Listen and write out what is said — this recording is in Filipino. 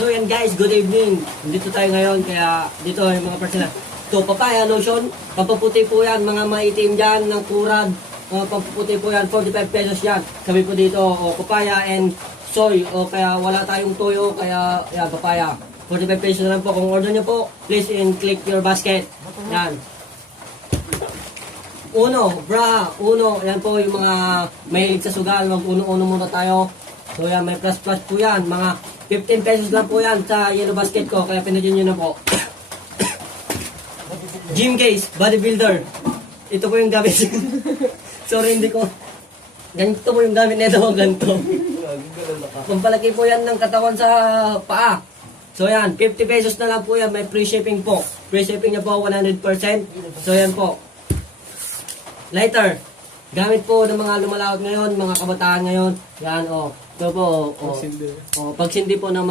So yan guys, good evening. Dito tayo ngayon, kaya dito yung mga personal. Ito, papaya lotion. Pampaputi po yan, mga maitim dyan ng kurad. Mga pampaputi po yan, 45 pesos yan. Sabi po dito, papaya and soy. Kaya wala tayong toyo, kaya yan, papaya. 45 pesos na lang po. Kung order nyo po, please click your basket. Yan. Uno, yan po yung mga mahilig sa sugal. Mag-uno-uno muna tayo. So yan, may plus po yan. Mga 15 pesos lang po yan sa yellow basket ko. Kaya pinadyan nyo na po. Gym Case, bodybuilder. Ito po yung gamit. Sorry, hindi ko. Ganito po yung gamit nito. Ganito. Pampalaki po yan ng katawan sa paa. So yan, 50 pesos na lang po yan. May free shipping po. Free shipping niya po 100%. So yan po. Lighter. Gamit po ng mga lumalawak ngayon, mga kabataan ngayon. Yan, Ito po, pagsindi po ng